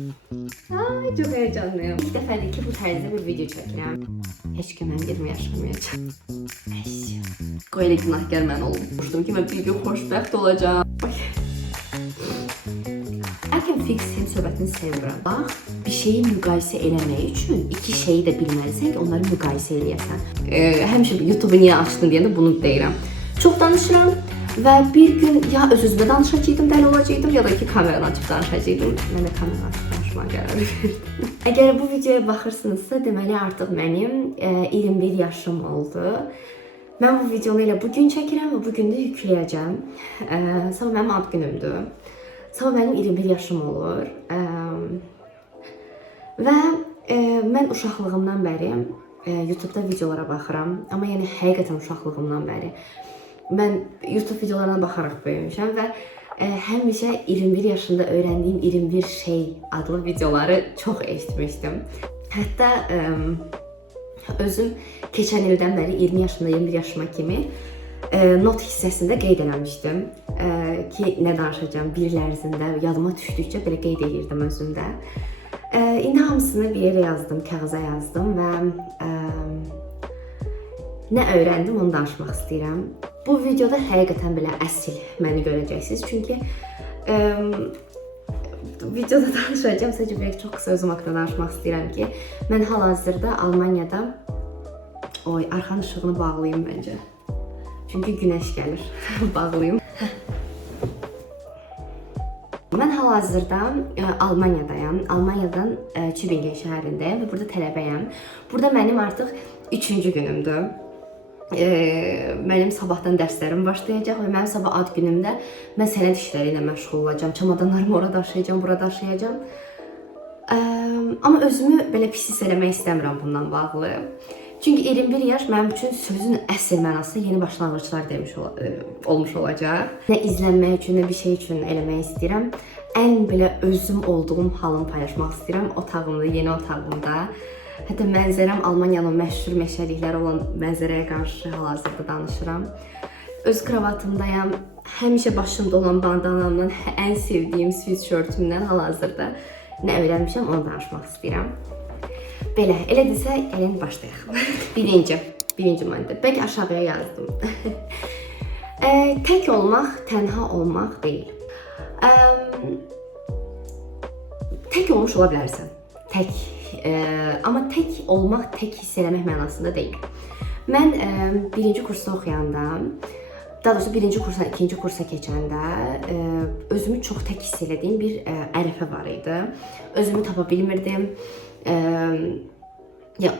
Ay, çok heyecanlıyım. İlk dəfədir ki, bu tərzdə bir video çəkirəm. Heç kim mənim yerimi yaşamayacaq. Əşya. Qoy elə günahkar mən olmuşdum ki, mən bir gün xoşbəxt olacağım. Erkən fix hem söhbətini sevirəm. Bax, bir şeyi müqayisə eləmək üçün iki şeyi də bilməlisən ki, onları müqayisə eləyəsən. Həmişə YouTube-u niyə açdın deyəndə bunu deyirəm. Çox danışıram. Və bir gün ya öz-özümə danışacaqdım, dəli olacaqdım, ya da ki kameranı açıb danışacaqdım. Mən də kameranı açıb danışmağa qərar verdim. Əgər bu videoya baxırsınızsa, deməli artıq mənim 21 yaşım oldu. Mən bu videonu elə bugün çəkirəm və bugün də yükləyəcəm. Sabah mənim ad günümdür. Sabah mənim 21 yaşım olur. Və mən uşaqlığımdan bəri YouTube-da videolara baxıram. Amma yəni həqiqətən uşaqlığımdan bəri. Mən YouTube videolarına baxaraq böyümüşəm və həmişə 21 yaşında öyrəndiyim 21 şey adlı videoları çox eşitmişdim. Hətta özüm keçən ildən bəri 20 yaşında, 21 yaşıma kimi not hissəsində qeyd eləmişdim ki, nə danışacağım bir il ərzində yadıma düşdükcə belə qeyd edirdim özümdə. İndi hamısını bir yerə yazdım, kağıza yazdım və nə öyrəndim onu danışmaq istəyirəm. Bu videoda həqiqətən belə əsl məni görəcəksiniz. Çünki videoda danışacağım. Sadəcə belə çox qısa özüm haqqında danışmaq istəyirəm ki, mən hal-hazırda Almaniyada arxanın işığını bağlayayım məncə. Çünki günəş gəlir. Bağlayayım. Mən hal-hazırda Almaniyadayam. Almaniyadan Tübingen şəhərindəyəm və burada tələbəyəm. Burada mənim artıq 3-cü günümdür. Mənim sabahdan dərslərim başlayacaq və mənim sabah ad günümdə mən sənəd işləri ilə məşğul olacağım. Çamadanlarımı ora daşıyacağım, bura daşıyacağım. Amma özümü belə pis hiss eləmək istəmirəm bundan bağlı. Çünki 21 yaş mənim üçün sözün əsl mənasında yeni başlanğıclar demiş olmuş olacaq. Nə izlənmək üçün, nə bir şey üçün eləmək istəyirəm. Ən belə özüm olduğum halımı paylaşmaq istəyirəm otağımda, yeni otağımda. Hətta mənzərəm Almaniyanın məşhur meşəlikləri olan mənzərəyə qarşı hal-hazırda danışıram. Öz kravatımdayam. Həmişə başımda olan bandanamdan, ən sevdiyim sweatshirtimdən hal-hazırda nə öyrənmişəm onu danışmaq istəyirəm. Belə, elədirsə, gəlin başlayaq. Birinci maddə. Bəlkə aşağıya yazdım. Tək olmaq, tənha olmaq deyil. Tək olmuş ola bilərsən. Tək. Amma tək olmaq, tək hiss eləmək mənasında deyil. Mən birinci kursda oxuyanda, daha doğrusu birinci kursdan ikinci kursa keçəndə özümü çox tək hiss elədiyim bir ərəfə var idi. Özümü tapa bilmirdim.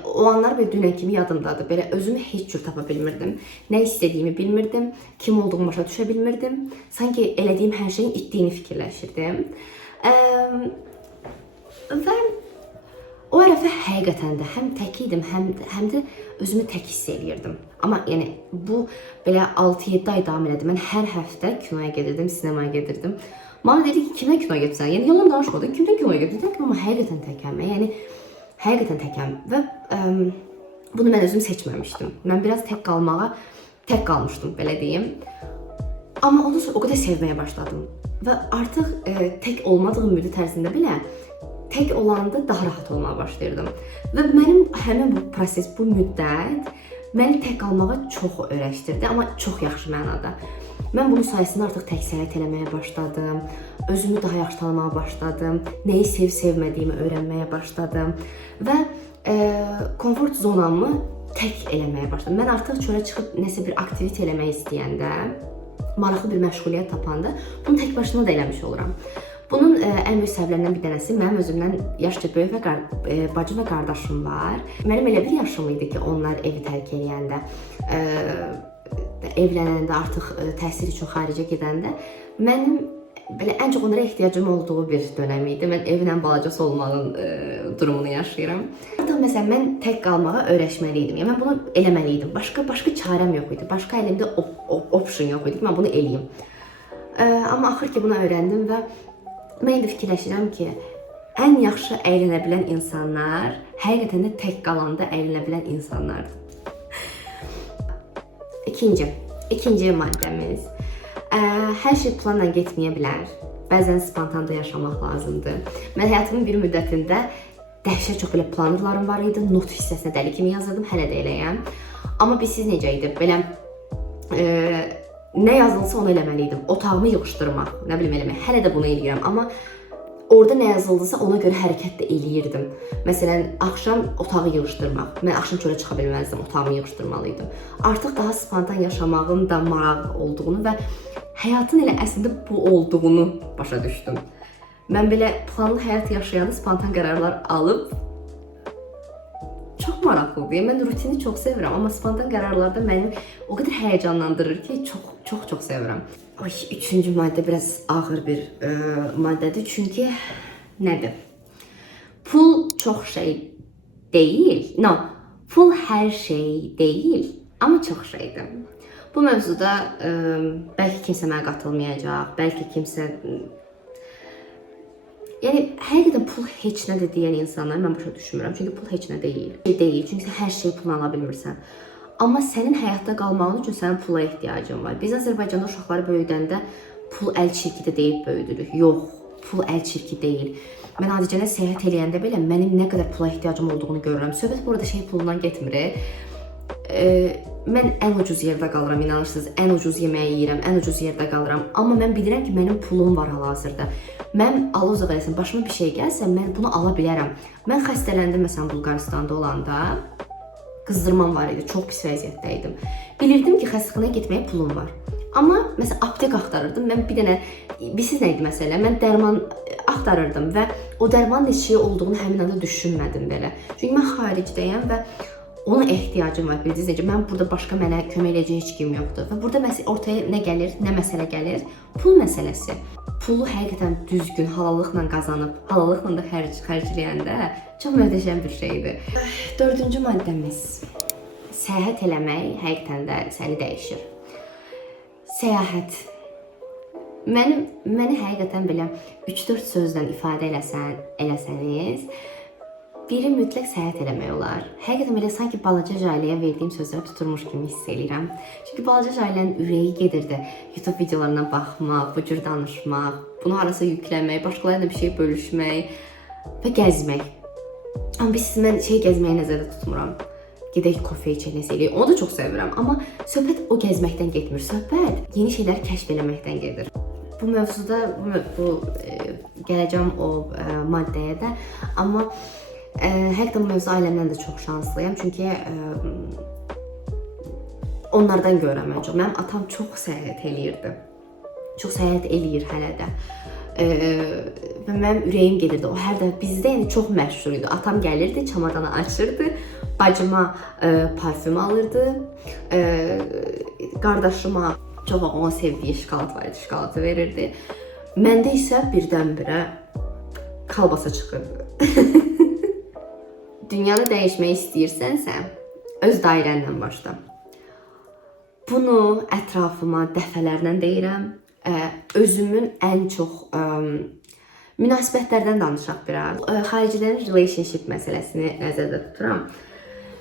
O anlar belə dünən kimi yadımdadır. Belə özümü heç cür tapa bilmirdim. Nə istədiyimi bilmirdim. Kim olduğumu başa düşə bilmirdim. Sanki elədiyim hər şeyin itdiyini fikirləşirdim. Və o ərəfə həqiqətən də həm tək idim, həm də özümü tək hiss eləyirdim. Amma yəni bu belə 6-7 ay davam elədi. Mən hər həftə kinoya gedirdim, sinemaya gedirdim. Bana dedi ki, kimə kinoya gedirsən? Yəni yalan danışmadın, kimdən kinoya gedirsən? Amma həqiqətən təkəm. Yəni həqiqətən təkəm və bunu mən özüm seçməmişdim. Mən biraz tək qalmışdım, belə deyim. Amma ondan sonra o qədər sevməyə başladım və artıq tək olmadığım müddət ərzində belə tək olanda daha rahat olmağa başlayırdım. Və mənim həmin bu proses, bu müddət məni tək qalmağa çox öyrəşdirdi, amma çox yaxşı mənada. Mən bunun sayəsində artıq tək səyahət eləməyə başladım, özümü daha yaxşı tanımağa başladım, nəyi sevmədiyimi öyrənməyə başladım və komfort zonamı tək eləməyə başladım. Mən artıq çölə çıxıb nəsə bir aktivite eləmək istəyəndə, maraqlı bir məşğuliyyət tapanda bunu tək başına da eləmiş oluram. Bunun ən böyük səbəblərindən bir dənəsi mənim özümdən yaşca böyük və bacı və qardaşım var. Mənim elə bir yaşım idi ki, onlar evi tərk eləyəndə, evlənəndə, artıq təhsil üçün xaricə gedəndə mənim belə ən çox onlara ehtiyacım olduğu bir dönəm idi. Mən evin ən balacası olmağın durumunu yaşayıram. Artıq məsələn mən tək qalmağa öyrəşməliydim. Yəni mən bunu eləməliydim. Başqa çarəm yox idi. Başqa əlimdə option yox idi ki, mən bunu eləyim. Amma axır ki bunu öyrəndim və mən indi fikirləşirəm ki, ən yaxşı əylənə bilən insanlar həqiqətən də tək qalanda əylənə bilən insanlardır. İkinci maddəmiz. Hər şey planla getməyə bilər. bəzən spontan da yaşamaq lazımdır. Mən həyatımın bir müddətində dəhşət çox belə planlarım var idi. Not hissəsinə dəli kimi yazırdım, hələ də eləyəm. Amma siz necə idi? Belə nə yazılsa onu eləməli idim. Otağımı yığışdırmaq, nə bilim eləmək. Hələ də bunu eləyirəm, amma orada nə yazıldısa ona görə hərəkət də eləyirdim. Məsələn, axşam otağı yığışdırmaq. Mən axşam çölə çıxa bilməzdim, otağımı yığışdırmalıydım. Artıq daha spontan yaşamağın da maraq olduğunu və həyatın elə əslində bu olduğunu başa düşdüm. Mən belə planlı həyat yaşayanda spontan qərarlar alıb çox maraqlıdır. Mən rutini çox sevirəm, amma spontan qərarlarda məni o qədər həyəcanlandırır ki, çox sevirəm. Ay, üçüncü maddə biraz ağır bir maddədir, çünki nədir? Pul çox şey deyil. Pul hər şey deyil, amma çox şeydir. Bu mövzuda bəlkə kimsə mənə qatılmayacaq, bəlkə kimsə... Yəni, həqiqətən pul heç nədir deyən insanları mən başa düşmürəm. Çünki pul heç nə deyil. Çünki sən hər şeyi pulla ala bilmirsən. Amma sənin həyatda qalmağın üçün sənin pula ehtiyacın var. Biz Azərbaycanda uşaqları böyüdəndə pul əl çirkidə deyib böyüdürük. Yox, pul əl çirki deyil. Mən adicənə səyahət eləyəndə belə mənim nə qədər pula ehtiyacım olduğunu görürəm. Söhbət burada şey pulundan getmir. Mən ən ucuz yerdə qalıram, inanırsınız. Ən ucuz yeməyi yeyirəm, ən ucuz yerdə qalıram. Amma mən bilirəm ki, mənim pulum var hal-hazırda. Mən Allah uzaq eləsin, başıma bir şey gəlsə, mən bunu ala bilərəm. Mən xəstələndim, məsələn, Bulqaristanda olanda, qızdırmam var idi, çox pis vəziyyətdə idim. Bilirdim ki, xəstəxanaya getməyə pulum var. Amma məsələn, aptek axtarırdım. Mən bir dənə, bilsiz nə idi məsələ? Mən dərman axtarırdım və o dərmanın heç şey olduğunu həmin anda düşünmədim belə. Çünki mən xaricdəyəm və ona ehtiyacım var, bildiniz necə? Mən burada başqa mənə kömək edəcək heç kim yoxdur. Və burada ortaya nə gəlir, nə məsələ gəlir? Pul məsələsi. Pulu həqiqətən düzgün, halallıqla qazanıb, halallıqla da xərcləyəndə çox möhtəşəm bir şeydir. Dördüncü maddəmiz. Səyahət eləmək həqiqətən də səni dəyişir. Səyahət. Məni həqiqətən belə 3-4 sözlə ifadə eləsəniz, biri mütləq səyahət eləmək olar. Həqiqətən belə sanki balaca Jayləyə verdiyim sözləri tuturmuş kimi hiss edirəm. Çünki balaca Jaylənin ürəyi gedirdi YouTube videolarına baxmaq, bu cür danışmaq, bunu harasa yükləmək, başqalarıyla bir şey bölüşmək və gəzmək. Amma mən gəzməyi nəzərdə tutmuram. Gedək kofe içək, nəsə eləyək. Onu da çox sevirəm. Amma söhbət o gəzməkdən getmir. Söhbət yeni şeylər kəşf eləməkdən gedir. Bu mövzuda gələcəm o maddəyə də. Amma həqiqətən bu mövzu ailəmdən də çox şanslıyam. Çünki onlardan görürəm mən çox. Mənim atam çox səyahət eləyirdi. Çox səyahət eləyir hələ də. Və mənim ürəyim gedirdi. O hər dəfə bizdə çox məşhur idi. Atam gəlirdi, çamadanı açırdı, bacıma parfüm alırdı, qardaşıma çox ona sevdiyi şokolad var idi, şokolatı verirdi. Məndə isə birdən-birə kalbasa çıxırdı. Dünyanı dəyişmək istəyirsənsə, öz dairənlə başla. Bunu ətrafıma dəfələrlə deyirəm. Özümün ən çox münasibətlərdən danışaq biraz. Xaricilərin relationship məsələsini nəzərdə tuturam.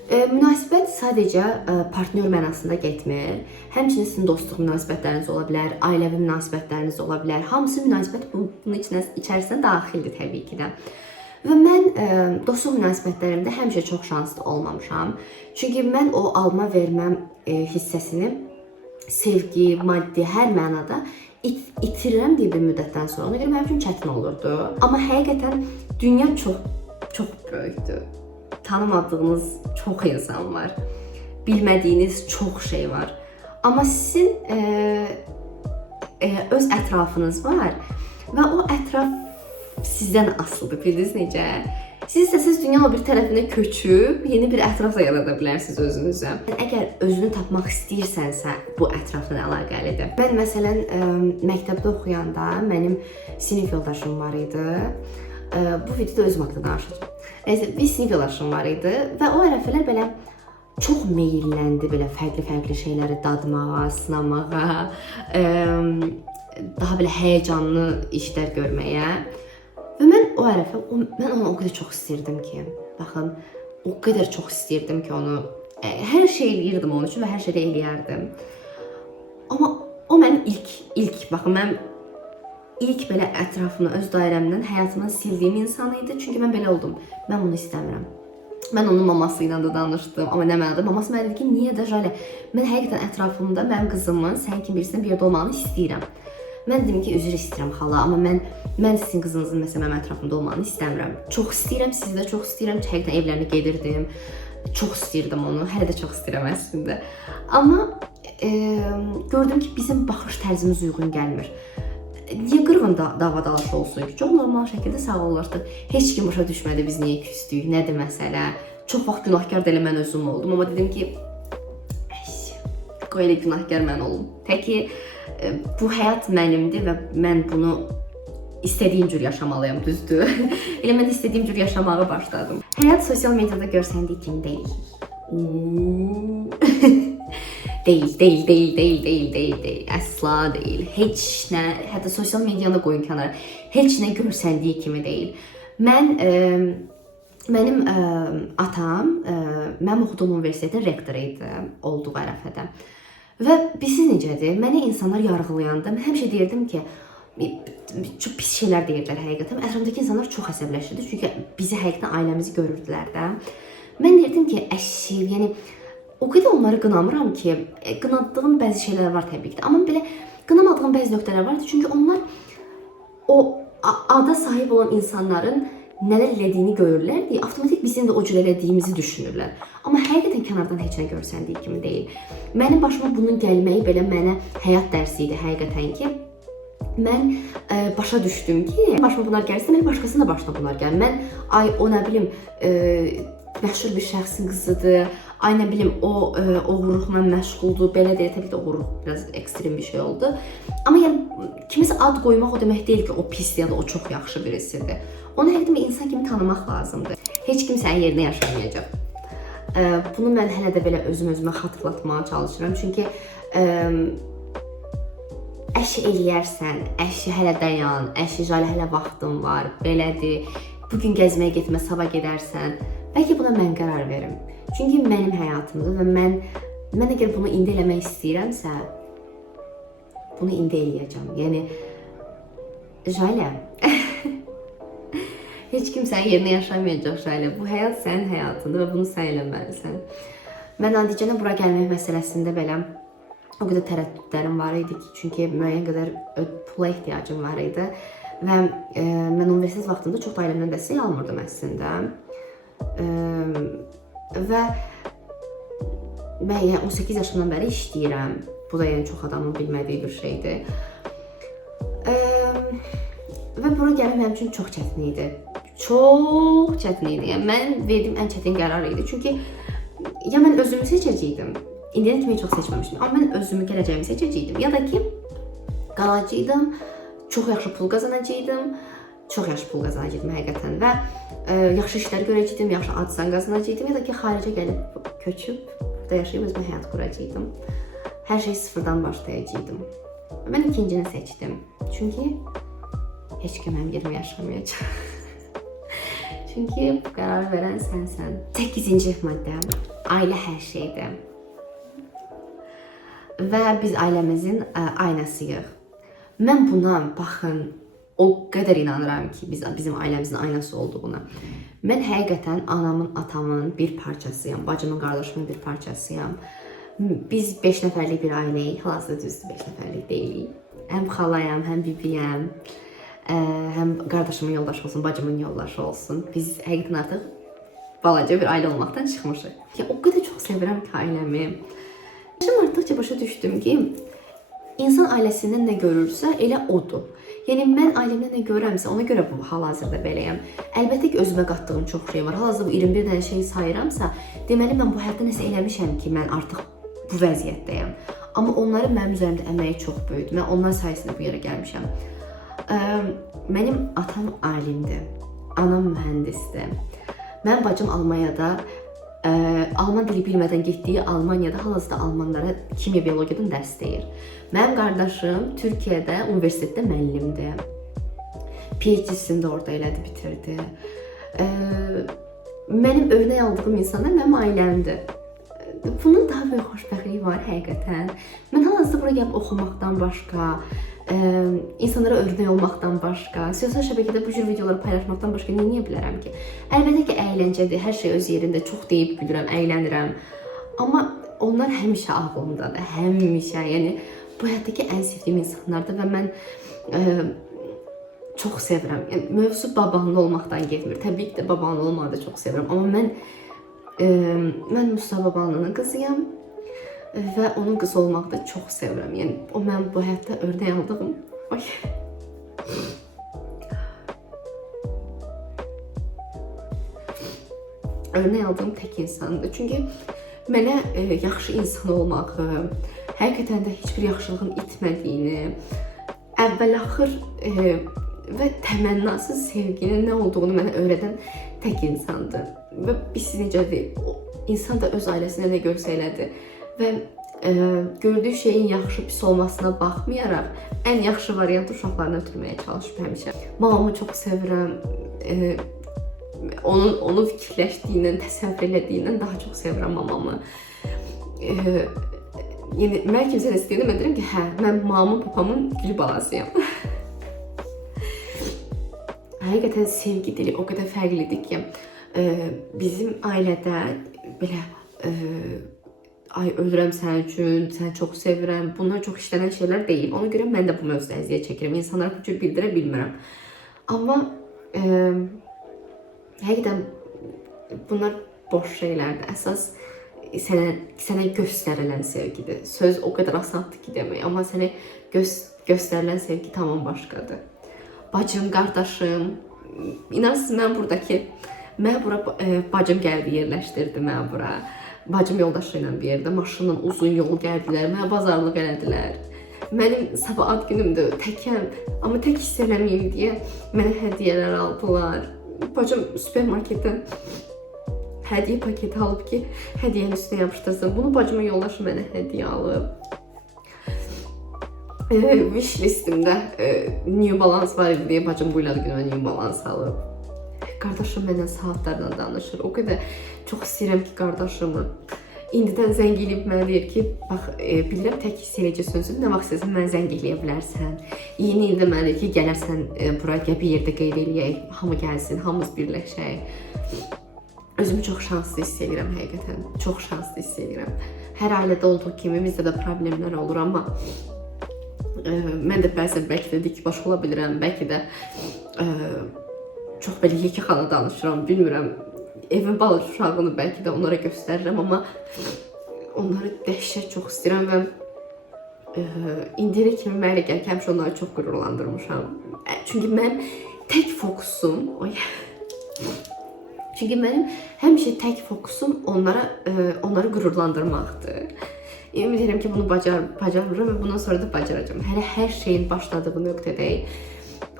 Münasibət sadəcə partnyor mənasında getmir. Həmçinin sizin dostluq münasibətləriniz ola bilər, ailəvi münasibətləriniz ola bilər. Hamısı münasibət bunun içərisinə daxildir təbii ki də. Və mən dostluq münasibətlərimdə həmişə çox şanslı olmamışam. Çünki mən o alma-vermə hissəsini sevgi, maddi, hər mənada itirirəm deyə bir müddətdən sonra. Ona görə mənim üçün çətin olurdu. Amma həqiqətən dünya çox böyükdür. Tanımadığınız çox insan var. Bilmədiyiniz çox şey var. Amma sizin öz ətrafınız var və o ətraf sizdən asılıdır. Bildiniz necə? Siz istəsiniz dünyanın o bir tərəfinə köçüb yeni bir ətrafla yarada bilərsiniz özünüzə. Əgər özünü tapmaq istəyirsənsə, bu ətrafla əlaqəlidir. Mən məsələn məktəbdə oxuyanda mənim sinif yoldaşım var idi. Bu videoda özüm haqqında danışacağam. Bir sinif yoldaşım var idi və o ərəfələr belə çox meyilləndi belə fərqli şeyləri dadmağa, sınamağa, daha belə həyəcanlı işlər görməyə. Və mən o ərəfə, mən onu o qədər çox istəyirdim ki, baxın, o qədər çox istəyirdim ki onu, hər şey eləyirdim onun üçün və hər şeydə eləyərdim. Amma o mənim ilk, baxın, mən ilk belə ətrafımdan, öz dairəmdən, həyatımdan sildiyim insan idi. Çünki mən belə oldum. Mən bunu istəmirəm. Mən onun maması ilə də danışdım. Amma nə mənada? Maması mənə dedi ki, niyə də Jale? Mən həqiqətən ətrafımda mənim qızımın sən kimi birisinin bir yerdə olmağını istəyirəm. Mən dedim ki, üzr istəyirəm xala, amma mən sizin qızınızın məsələn mənim ətrafımda olmağını istəmirəm. Çox istəyirəm, sizi də çox istəyirəm. Həqiqətən evlərinə gedirdim. Çox istəyirdim onu. Hələ də çox istəyirəm əslində. Amma gördüm ki, bizim baxış tərzimiz uyğun gəlmir. Niyə qırğın davadalaş olsun ki? Çox normal şəkildə sağollaşdıq. Heç kim başa düşmədi biz niyə küsdük, nədir məsələ. Çox vaxt günahkar da elə mən özüm oldum. Amma dedim ki, qoy elə günahkar mən olum. Tək ki, bu həyat mənimdir və mən bunu istədiyim cür yaşamalıyam, düzdür? Elə mən istədiyim cür yaşamağa başladım. Həyat sosial mediada görsəndiyi kimi deyil. Deyil. Əsla deyil. Heç nə, hətta sosial mediada qoyun kənara, heç nə görsəndiyi kimi deyil. Mənim atam, mənim oxuduğum universitetin rektoru idi olduğu ərəfədə. Və bilirsiniz necədir? Mənə insanlar yargılayanda mən həmişə deyirdim ki, çox pis şeylər deyirlər həqiqətən. Ətrafımdakı insanlar çox əsəbləşirdi. Çünki bizi həqiqətən ailəmizi görürdülər də. Mən deyirdim ki, yəni o qədər onları qınamıram ki, qınadığım bəzi şeylər var təbii ki. Amma belə qınamadığım bəzi nöqtələr var. Çünki onlar o ada sahib olan insanların nələr elədiyini görürlər deyə avtomatik bizim də o cür elədiyimizi düşünürlər. Amma həqiqətən kənardan heç nə görsəndiyi kimi deyil. Mənim başıma bunun gəlməyi belə mənə həyat dərsi idi həqiqətən ki. Mən başa düşdüm ki, başıma bunlar gəlirsə, mənim başqasının da başına bunlar gəlir. Mən o nə bilim məşhur bir şəxsin qızıdır. Ay nə bilim o oğurluqla məşğuldur. Belə deyə təbii ki, oğurluq biraz ekstrem bir şey oldu. Amma yəni kimisə ad qoymaq o demək deyil ki, o pis ya da o çox yaxşı birisidir. Onu həqiqətən bir insan kimi tanımaq lazımdır. Heç kim sənin yerinə yaşamayacaq. Bunu mən hələ də belə özümə xatırlatmağa çalışıram. Çünki əşi eləyərsən, əşi hələ dayan, əşi Jale hələ vaxtın var, belədir. Bugün gəzməyə getmə, sabah gedərsən. Bəlkə buna mən qərar verim. Çünki mənim həyatımdır və mən əgər bunu indi eləmək istəyirəmsə, bunu indi eləyəcəm. Yəni, Jale, heç kim sənin yerinə yaşamayacaq Jale. Bu həyat sənin həyatındır və bunu sən eləməlisən. Mən Nadicənə bura gəlmək məsələsində belə o qədər tərəddüdlərim var idi ki, çünki müəyyən qədər pula ehtiyacım var idi. Və mən universitet vaxtında çox da ailəmdən dəstək almırdım əslində. Və mən 18 yaşımdan bəri işləyirəm. Bu da yəni çox adamın bilmədiyi bir şeydir. Və bura gəlmək mənim üçün çox çətin idi. Çox çətin idi. Yəni mən verdiyim ən çətin qərar idi. Çünki ya mən özümü seçəcəydim. İndiyə kimi çox seçməmişdim. Amma mən özümü, gələcəyimi seçəcəydim. Ya da ki, qalacaqdım, çox yaxşı pul qazanacaqdım. Çox yaxşı pul qazanacaqdım həqiqətən və yaxşı işlər görəcəkdim, yaxşı ad-san qazanacaqdım ya da ki, xaricə gəlib köçüb, burada yaşayıb özümə həyat quracaqdım. Hər şey sıfırdan başlayacaqdım. Mən ikincini seçdim. Çünki heç kim mənim yerimə yaşamayacaq. Çünki bu qərar verən sənsən. 8-ci maddə, ailə hər şeydir. Və biz ailəmizin aynasıyıq. Mən buna, baxın, o qədər inanıram ki, bizim ailəmizin aynası olduğuna. Mən həqiqətən anamın, atamın bir parçasıyam, bacımın, qardaşımın bir parçasıyam. Biz 5 nəfərlik bir ailəyik, hal-hazırda düzdür 5 nəfərlik deyilik. Həm xalayam, həm bibiyəm, həm qardaşımın yoldaşı olsun, bacımın yoldaşı olsun. Biz həqiqətən artıq balaca bir ailə olmaqdan çıxmışıq. O qədər çox sevirəm ki, ailəmi. Yaşım artdıqca başa düşdüm ki, insan ailəsindən nə görürsə, elə odur. Yəni, mən ailəmdən nə görəmsə, ona görə bu hal-hazırda beləyəm. Əlbəttə ki, özümə qatdığım çox şey var. Hal-hazırda bu 21 dənə şey sayıramsa, deməli, mən bu həyatda nəsə eləmişəm ki, mən artıq bu vəziyyətdəyəm. Amma onların mənim üzərimdə əməyi çox böyüdü. Mən onlar sayəsində bu yerə gəlmişəm. Mənim atam alimdir, anam mühəndisdir. Mənim bacım Almaniyada Alman dili bilmədən getdiyi Almaniyada hal-hazırda almanlara kimya biologiyadan dərs deyir. Mənim qardaşım Türkiyədə universitetdə müəllimdir. PhD-sini də orada elədi, bitirdi. Mənim örnək aldığım insanlar mənim ailəmdir. Bunun daha böyük xoşbəxtliyi var həqiqətən. Mən hal-hazırda bura gəlib oxumaqdan başqa, insanlara örnek olmaqdan başqa, sosial şəbəkədə bu cür videoları paylaşmaqdan başqa nə edə bilərəm ki? Əlbəttə ki, əyləncədir, hər şey öz yerində, çox deyib gülürəm, əylənirəm. Amma onlar həmişə ağlımdadır, həmişə. Yəni bu həyatdakı ən sevdiyim insanlardır və mən çox sevirəm. Yəni mövzu babanlı olmaqdan getmir. Təbii ki də babanlı olmağı da çox sevirəm, amma mən Mustafa Babanlının qızıyam və onun qızı olmağı da çox sevirəm. Yəni o mən bu həyatda örnek aldığım, örnek aldığım tək insandır. Çünki mənə yaxşı insan olmağı, həqiqətən də heç bir yaxşılığın itmədiyini, əvvəl-axır və təmənnasız sevginin nə olduğunu mənə öyrədən tək insandır. Və biz necədir, insan da öz ailəsinə nə görsə elədir. Və gördüyü şeyin yaxşı pis olmasına baxmayaraq, ən yaxşı variantı uşaqlarını ötürməyə çalışıb həmişə. Mamamı çox sevirəm. Onun fikirləşdiyindən, təsəvvür elədiyindən daha çox sevirəm mamamı. Yəni, mən kimsə istəyirəm, mən deyirəm ki, hə, mən mamamın, papamın gül balasıyam. Həqiqətən sevgi dili o qədər fərqlidir ki, bizim ailədə belə ay ölürəm sənin üçün, səni çox sevirəm, bunlar çox işlənən şeylər deyil. Ona görə mən də bu mövzuda əziyyət çəkirəm. İnsanlara bu cür bildirə bilmirəm. Amma həqiqətən bunlar boş şeylərdir. Əsas sənə göstərilən sevgidir. Söz o qədər asandır ki demək, amma sənə göstərilən sevgi tamam başqadır. Bacım, qardaşım, inansınız mən bura bacım gəldi, yerləşdirdi mən bura. Bacım yoldaşı ilə bir yerdə maşınla uzun yol gəldilər, mənə bazarlıq elədilər. Mənim sabah ad günümdür, təkəm, amma tək hiss eləməyim deyə mənə hədiyyələr aldılar. Bacım supermarketdən hədiyyə paketi alıb ki, hədiyyənin üstünə yapışdırsın. Bunu bacıma yoldaşı mənə hədiyyə alıb. Wish listimdə New Balance var idi deyə bacım bu il adı günümə New Balance alıb. Qardaşım mənə saatlarla danışır. O qədər çox istəyirəm ki, qardaşımı. İndidən zəng eləyib mənə deyir ki, bax, bilirəm tək hiss eləyəcəksiniz, nə vaxt istəsən mənə zəng eləyə bilərsən. Yeni ildə mənə deyir ki, gələrsən bura, bir yerdə qeyd eləyək, hamı gəlsin, hamımız birləşək. Özümü çox şanslı hiss edirəm həqiqətən, çox şanslı hiss edirəm. Hər ailədə olduğu kimi bizdə də problemlər olur, amma mən də bəzən bəlkə də dik baş ola bilirəm, bəlkə də çox belə yekəxana danışıram, bilmirəm. Evin balaca uşağını bəlkə də onlara göstərirəm, amma onları dəhşət çox istəyirəm və indiyə kimi mənə gəlir ki, həmişə onları çox qürurlandırmışam. Çünki mən tək fokusum, çünki mənim həmişə tək fokusum onları qürurlandırmaqdır. Ümid edirəm ki, bunu bacarıram və bundan sonra da bacaracağım. Hələ hər şeyin başladığı nöqtədəyik.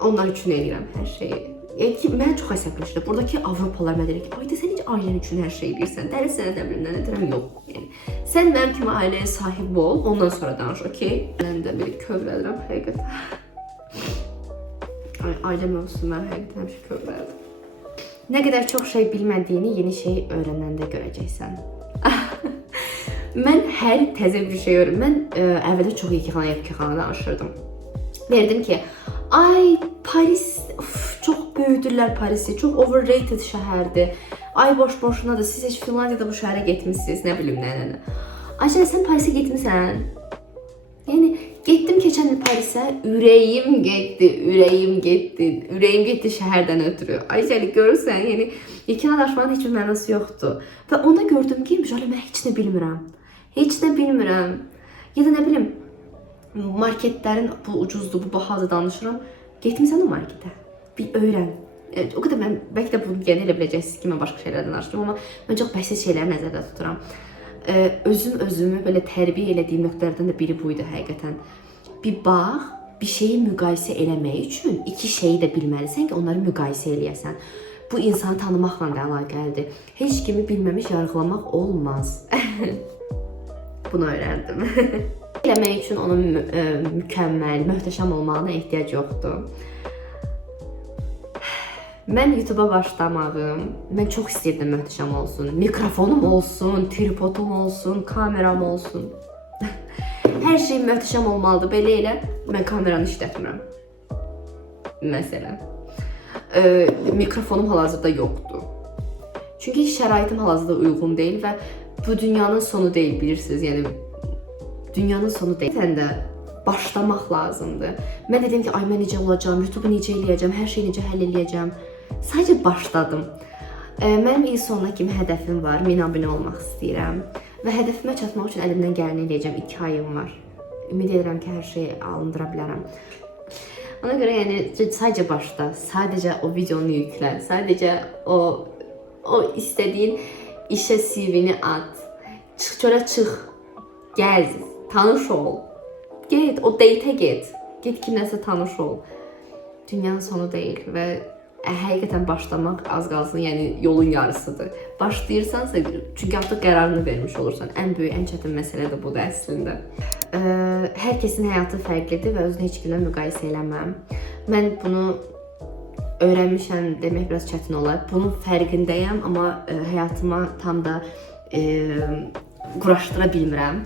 Onlar üçün edirəm hər şeyi. Yəni ki, mən çox əsəbləşirəm. Buradakı Avropalılar mənə deyir ki, ayda sən heç ailənin üçün hər şeyi bilirsən. Dəli sənə də bilirəm, nə deyirəm, yox. Yəni, sən mənim kimi ailəyə sahib ol, ondan sonra danış, okey? Mən də bir kövrəlirəm, həqiqətən. Ailə mövzusu mən həqiqətən həmişə kövrəlirəm. Nə qədər çox şey bilmədiyini yeni şey öyrənəndə görəcəksən. Mən hər təzə bir şey öyrəndim. Mən əvvəldə çox yekəxana danışırdım. Derdim ki, ay Paris, çox böyüdürlər Parisi, çox overrated şəhərdir. Ay boş-boşunadır, siz heç Finlandiyada bu şəhərə getmişsiniz, nə bilim, nə. Ayşə, sən Parisə getmisən? Yəni, getdim keçən il Parisə, ürəyim getdi şəhərdən ötürü. Ayşə, görürsən, yəni, yekəxana danışmanın heç bir mənası yoxdur. Və onda gördüm ki, mən heç nə bilmirəm. Heç nə bilmirəm. Ya da nə bilim, marketlərin bu ucuzdur, bu bahadır danışıram. Getmirsən o marketə. Bir öyrən. O qədər mən bəlkə də bunu yenə elə biləcəksiniz ki, mən başqa şeylərdən danışıram, amma mən çox bəsit şeyləri nəzərdə tuturam. Özümü belə tərbiyə elədiyim nöqtələrdən də biri buydu həqiqətən. Bir bax, bir şeyi müqayisə eləmək üçün iki şeyi də bilməlisən ki, onları müqayisə eləyəsən. Bu insanı tanımaqla da əlaqəlidir. Heç kimi bilməmiş yargılamaq olmaz. Bunu öyrəndim. Eləmək üçün onun mükəmməl, möhtəşəm olmağına ehtiyac yoxdur. Mən YouTube'a başlamağım, mən çox istəyirdim möhtəşəm olsun. Mikrofonum olsun, tripodum olsun, kameram olsun. Hər şey möhtəşəm olmalıdır. Belə elə mən kameranı işlətmirəm. Məsələn. Mikrofonum hal-hazırda yoxdur. Çünki şəraitim hal-hazırda uyğun deyil və bu dünyanın sonu deyil, bilirsiniz. Yəni dünyanın sonu deyil. Sən də başlamaq lazımdır. Mən dedim ki, ay mən necə olacağam, YouTube-u necə eləyəcəm, hər şeyi necə həll eləyəcəm. Sadəcə başladım. Mənim il sonuna kimi hədəfim var, 1000 abunə olmaq istəyirəm. Və hədəfimə çatmaq üçün əlimdən gələni eləyəcəm, 2 ayım var. Ümid edirəm ki, hər şeyi alındıra bilərəm. Ona görə yəni sadəcə başla, sadəcə o videonu yüklə, sadəcə o istədiyin işə CV-ni at, çıx çölə çıx, gəz, tanış ol, get, o date-ə get kimləsə tanış ol. Dünyanın sonu deyil və həqiqətən başlamaq az qalsın, yəni yolun yarısıdır. Başlayırsansa, çünki artıq qərarını vermiş olursan, ən böyük, ən çətin məsələ də budur əslində. Hər kəsin həyatı fərqlidir və özünü heç kimlə müqayisə eləməm. Mən bunu öyrənmişəm demək biraz çətin olar. Bunun fərqindəyəm, amma həyatıma tam da quraşdıra bilmirəm.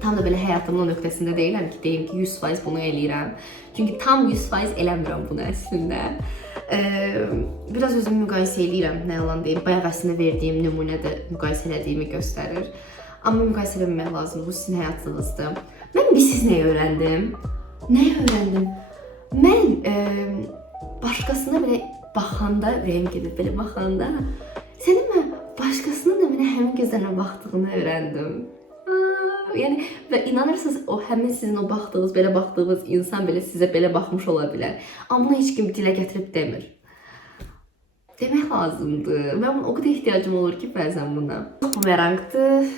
Tam da belə həyatımın o nöqtəsində deyiləm ki, deyim ki, 100% bunu eləyirəm. Çünki tam 100% eləmirəm bunu əslində. Biraz özümü müqayisə eləyirəm, nə yalan deyim. Bayaq əslində verdiyim nümunədə müqayisə elədiyimi göstərir. Amma müqayisə eləməmək lazım, bu sizin həyatınızdır. Mən siz nəyi öyrəndim? Nəyi öyrəndim? Mən başqasına belə baxanda, ürəyim gedir belə baxanda, sənin mən başqasının da mənə həmin gözlərlə baxdığını öyrəndim. Yəni və inanırsınız, o həmin sizin o baxdığınız, belə baxdığınız insan belə sizə belə baxmış ola bilər. Amma bunu heç kim dilə gətirib demir. Demək lazımdır. Mən o qədər ehtiyacım olur ki, bəzən buna. Bu məranqdır.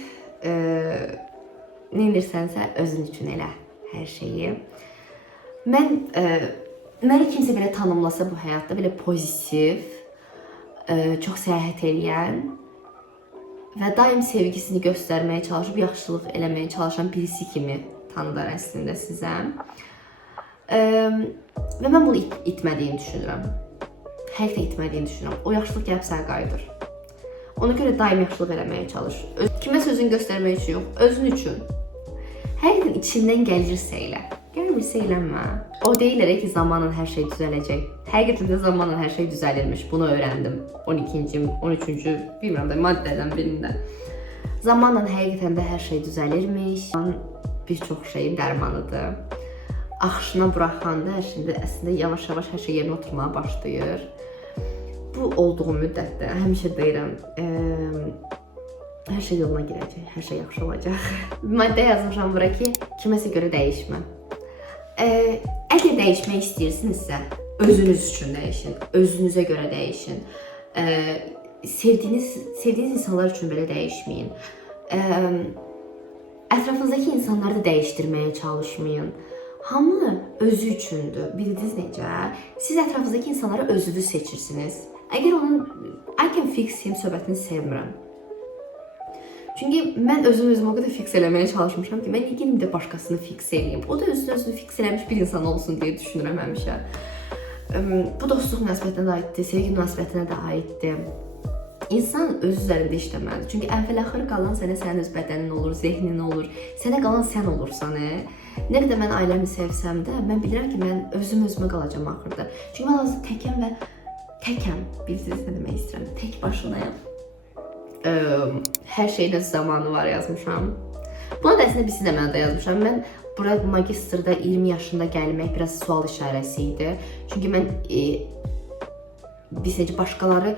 Nə edirsənsə özün üçün elə hər şeyi. Məni kimsə belə tanımlasa bu həyatda belə pozitiv, çox səyahət eləyən və daim sevgisini göstərməyə çalışıb, yaxşılıq eləməyə çalışan birisi kimi tanıdar əslində sizə. Və mən bunu itmədiyini düşünürəm. Həqiqətən itmədiyini düşünürəm. O yaxşılıq gəlib sənə qayıdır. Ona görə daim yaxşılıq eləməyə çalış. Kiməsə özünü göstərmək üçün yox, özün üçün. Həqiqətən içindən gəlirsə elə. Gəlmirsə eləmə. O deyirlər ki, zamanla hər şey düzələcək. Həqiqətən də zamanla hər şey düzəlirmiş. Bunu öyrəndim 12-ci, 13-cü, bilmirəm də maddədən birində. Zamanla həqiqətən də hər şey düzəlirmiş. Bir çox şeyin dərmanıdır. Axışına buraxanda hər şeydə əslində yavaş-yavaş hər şey yerinə oturmağa başlayır. Bu olduğu müddətdə həmişə deyirəm, hər şey yoluna girəcək, hər şey yaxşı olacaq. Maddə yazmışam bura ki, kiməsə görə dəyişmə. Əgər dəyişmək istəyirsinizsə, özünüz üçün dəyişin, özünüzə görə dəyişin. Sevdiyiniz insanlar üçün belə dəyişməyin. Ətrafınızdakı insanları da dəyişdirməyə çalışmayın. Hamı özü üçündür. Bildiniz necə? Siz ətrafınızdakı insanları özünüz seçirsiniz. Əgər onun I can fix him söhbətini sevmirəm. Çünki mən özümü o qədər fix eləməyə çalışmışam ki, mən yenə də başqasını fix eləyim. O da özünü fix eləmiş bir insan olsun deyə düşünürəm həmişə. Bu dostluq münasibətinə də aiddir, sevgi münasibətinə də aiddir. İnsan öz üzərində işləməlidir. Çünki əvvəl-axır qalan sənə sənin öz bədənin olur, zehnin olur. Sənə qalan sən olursan. Nə qədər mən ailəmi sevsəm də, mən bilirəm ki, mən özümə qalacam axırda. Çünki mən azı təkəm. Bilirsiniz nə demək istəyirəm? Tək başınayam. Hər şeyin öz zamanı var yazmışam. Buna da əslində birisi də mənə də yazmışam. Mən bura magistrda 20 yaşında gəlmək biraz sual işarəsi idi. Çünki mən başqaları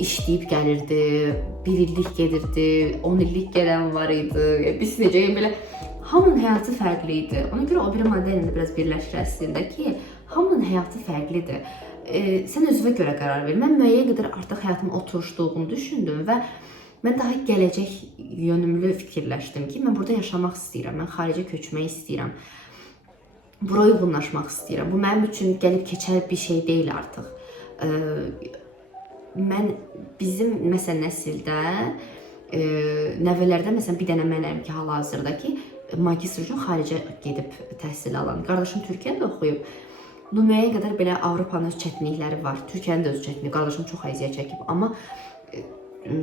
işləyib gəlirdi, 1 illik gedirdi, 10 illik gələn var idi. Biz necə, yəni belə hamının həyatı fərqli idi. Ona görə o biri maddə ilə də biraz birləşir əslində ki, hamının həyatı fərqlidir. Sən özünə görə qərar ver. Mən müəyyən qədər artıq həyatımın oturuşduğunu düşündüm və mən daha gələcək yönümlü fikirləşdim ki, mən burada yaşamaq istəyirəm, mən xaricə köçmək istəyirəm. Bura uyğunlaşmaq istəyirəm. Bu mənim üçün gəlib keçər bir şey deyil artıq. Bizim məsələn nəsildə, nəvələrdə məsələn bir dənə mənəm ki, hal-hazırda ki, magistr üçün xaricə gedib təhsil alan. Qardaşım Türkiyədə oxuyub. Müəyyən qədər belə Avropanın öz çətinlikləri var. Türkiyənin də öz çətinliyi. Qardaşım çox əziyyət çəkib. Amma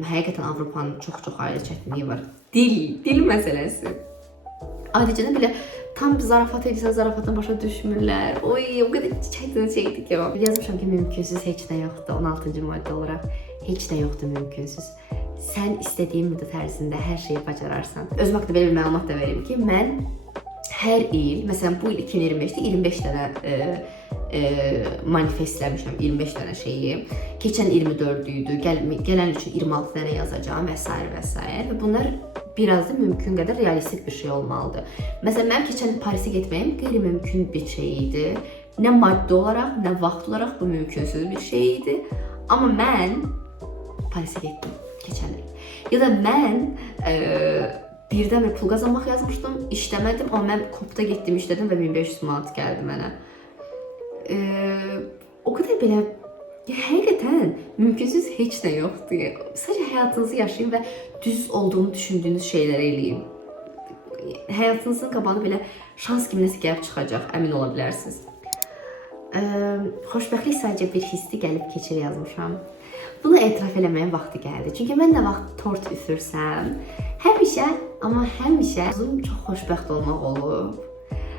həqiqətən Avropanın çox ayrı çətinliyi var. Dil məsələsi. Adicədən belə tam zarafat edirsən, zarafatdan başa düşmürlər. Oy, o qədər çətin şeydir ki o. Yazmışam ki, mümkünsüz heç nə yoxdur. 16-cı maddə olaraq heç nə yoxdur mümkünsüz. Sən istədiyin müddət ərzində hər şeyi bacararsan. Özüm haqqında belə bir məlumat da verim ki, mən hər il, məsələn bu il 2025-də 25 dənə manifestləmişəm, 25 dənə şeyi. Keçən 24 idi, gələn üçün 26 dənə yazacağam və s. və s. Və bunlar biraz da mümkün qədər realistik bir şey olmalıdır. Məsələn, mənim keçən Parisə getməyim qeyri-mümkün bir şey idi. Nə maddi olaraq, nə vaxt olaraq bu mümkünsüz bir şey idi. Amma mən Parisə getdim keçən il. Ya da mən birdən bir pul qazanmaq yazmışdım, işləmədim, amma mən Kopda getdim, işlədim və 1500 manat gəldi mənə. O qədər belə həqiqətən mümkünsüz heç nə yoxdur. Sadəcə həyatınızı yaşayın və düz olduğunu düşündüyünüz şeyləri eləyin. Həyatınızın qabağına belə şans kimi nəsə gəlib çıxacaq, əmin ola bilərsiniz. Xoşbəxtlik sadəcə bir hissi gəlib keçir yazmışam. Bunu etiraf eləməyin vaxtı gəldi. Çünki mən nə vaxt tort üfürsəm, həmişə, amma həmişə özüm çox xoşbəxt olmaq olub.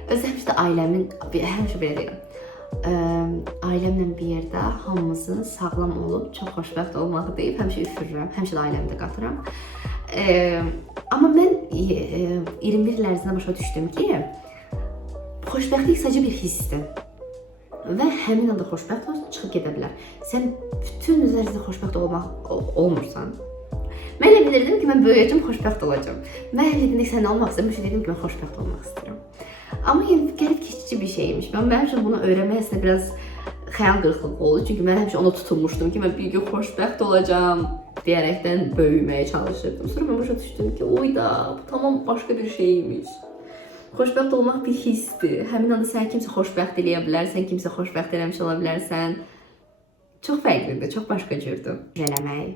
Özü həmişə də ailəmin, həmişə belə deyirəm. Ailəmlə bir yerdə hamımızın sağlam olub, çox xoşbəxt olmağı deyib həmişə üfürürəm, həmişə də ailəmdə qatıram. Amma mən 21 il ərzində başa düşdüm ki, xoşbəxtlik sadəcə bir hissdir. Və həmin anda xoşbəxt olsan, çıxıb gedə bilər. Sən bütün üzərində xoşbəxt olmursan. Mən elə bilirdim ki, mən böyüyəcəm, xoşbəxt olacağım. Mən elə dedim ki, sən olmaq istəmişəm, dedim ki, mən xoşbəxt olmaq istəyirəm. Amma yəni gəlib keçici bir şeymiş. Mən həmişə bunu öyrənmək əslində biraz xəyal qırıqlığı oldu. Çünki mən həmişə ona tutulmuşdum ki, mən bir gün xoşbəxt olacağam deyərəkdən böyüməyə çalışırdım. Sonra mən başa düşdüm ki, oy da, bu tamam başqa bir şeymiş. Xoşbəxt olmaq bir hissdir. Həmin anda sən kimsə xoşbəxt eləyə bilərsən, kimsə xoşbəxt eləmiş ola bilərsən. Çox fərqlidir, çox başqa cürdür. Eləmək.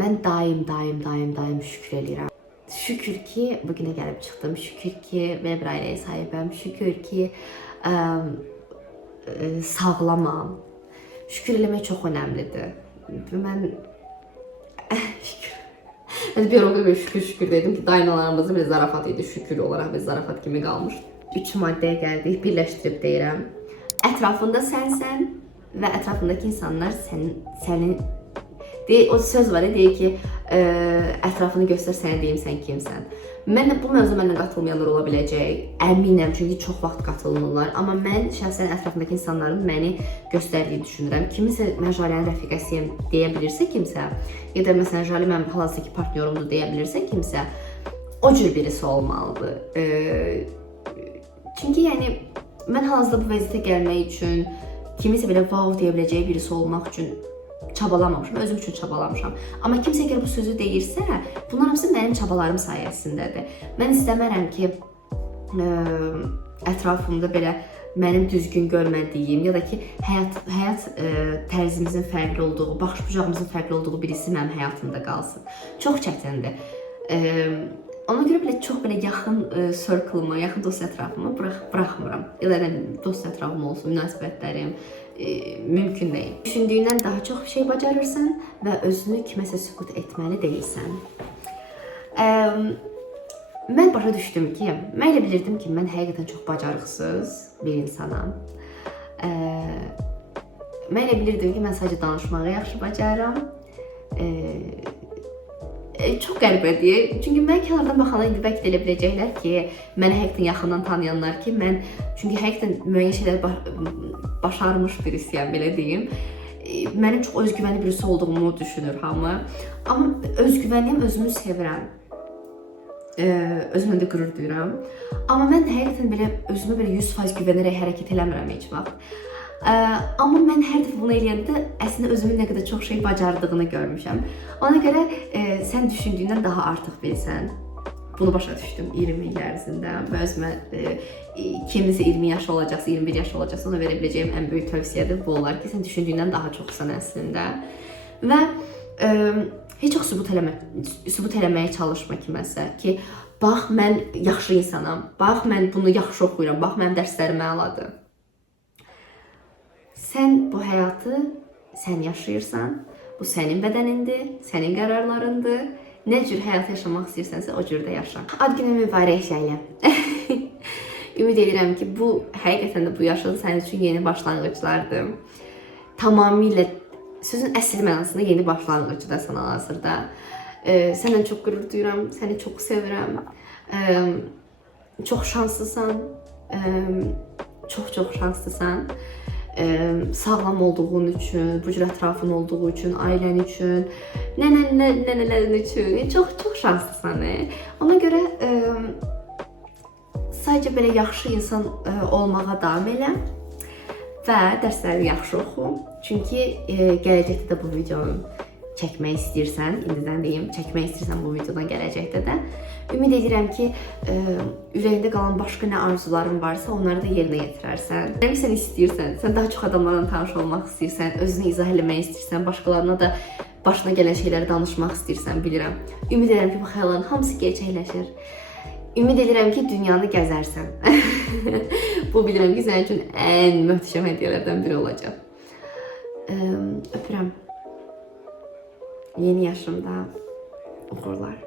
Mən daim şükür eləyirəm. Şükür ki, bugünə gəlib çıxdım. Şükür ki, belə bir ailəyə sahibəm. Şükür ki, sağlamam. Şükür eləmək çox önəmlidir. Mən şükür. Mən bir ara şükür dedim ki, dayanalarımızın bir zarafat idi. Şükür olaraq bir zarafat kimi qalmış. 3 maddəyə gəldik, birləşdirib deyirəm. Ətrafında sənsən və ətrafındakı insanlar sənin o söz var, deyir ki, ətrafını göstər, sənə deyim sən kimsən. Bu mövzu mənlə qatılmayanlar ola biləcək, əminəm, çünki çox vaxt qatılmırlar. Amma mən şəxsən ətrafındakı insanların məni göstərdiyini düşünürəm. Kiminsə mən Jalenin rəfiqəsiyəm deyə bilirsə kimsə, ya da məsələn Jale mənim hal-hazırdakı partnyorumdur deyə bilirsə kimsə, o cür birisi olmalıdır. Çünki yəni mən hal-hazırda bu vəziyyətə gəlmək üçün, kiminsə belə wow deyə biləcəyi birisi olmaq üçün çabalamamışam, özüm üçün çabalamışam. Amma kimsə əgər bu sözü deyirsə, bunlar hamısı mənim çabalarım sayəsindədir. Mən istəmərəm ki, ətrafımda belə mənim düzgün görmədiyim ya da ki, həyat tərzimizin fərqli olduğu, baxış bucağımızın fərqli olduğu birisi mənim həyatımda qalsın. Çox çətindir. Ona görə belə çox belə yaxın circle-ımı, yaxın dost ətrafımı buraxmıram. Ya da dost ətrafım olsun, münasibətlərim mümkün deyil. Düşündüyündən daha çox şey bacarırsan və özünü kiməsə sübut etməli deyilsən. Mən başa düşdüm ki, mən elə bilirdim ki, mən həqiqətən çox bacarıqsız bir insanam. Mən elə bilirdim ki, mən sadəcə danışmağı yaxşı bacarıram. Çox qəribədir. Çünki mən kənardan baxana indi bəlkə də elə biləcəklər ki, məni həqiqətən yaxından tanıyanlar ki, mən çünki həqiqətən müəyyən şeylər başarmış birisiyəm, belə deyim. Mənim çox özgüvənli birisi olduğumu düşünür hamı. Amma özgüvənliyim, özümü sevirəm. Özümlə də qürur duyuram. Amma mən həqiqətən belə özümə belə 100% güvənərək hərəkət eləmirəm heç vaxt. Amma mən hər dəfə bunu eləyəndə əslində özümün nə qədər çox şey bacardığını görmüşəm. Ona görə sən düşündüyündən daha artıq bilsən. Bunu başa düşdüm 20 il ərzində və özümə kiminsə 20 yaş olacaqsa, 21 yaş olacaqsa ona verə biləcəyim ən böyük tövsiyədir bu olar ki, sən düşündüyündən daha çoxsan əslində. Və heç çox sübut eləməyə çalışma kiməsə ki, bax mən yaxşı insanam, bax mən bunu yaxşı oxuyuram, bax mənim dərslərim əladır. Sən bu həyatı sən yaşayırsan, bu sənin bədənindir, sənin qərarlarındır. Nə cür həyat yaşamaq istəyirsənsə, o cürdə yaşa. Ad günün mübarək Şələ. Ümid edirəm ki, bu həqiqətən də bu yaşıl sənin üçün yeni başlanğıclardır. Tamamilə sözün əsl mənasında yeni başlanğıcdasan hal-hazırda. Səndən çox qürur duyuram, səni çox sevirəm. Çox şanslısan. Çox şanslısan. Sağlam olduğun üçün, bu cür ətrafın olduğu üçün, ailən üçün, nənələrin üçün çox şanslısan. Ona görə sadəcə belə yaxşı insan olmağa davam elə və dərsləri yaxşı oxu. Çünki gələcəkdə də bu videonu çəkmək istəyirsən, indidən deyim, çəkmək istəyirsən bu videodan gələcəkdə də. Ümid edirəm ki, ürəyində qalan başqa nə arzuların varsa, onları da yerinə yetirərsən. Nə sən istəyirsən, sən daha çox adamlarla tanış olmaq istəyirsən, özünü izah eləmək istəyirsən, başqalarına da başına gələn şeyləri danışmaq istəyirsən, bilirəm. Ümid edirəm ki, bu xəyalların hamısı gerçəkləşir. Ümid edirəm ki, dünyanı gəzərsən. Bu bilirəm ki, sənin üçün ən möhtəşəm hədiyyələrdən biri olacaq. Öpürəm. Yeni yaşımda uğurlar.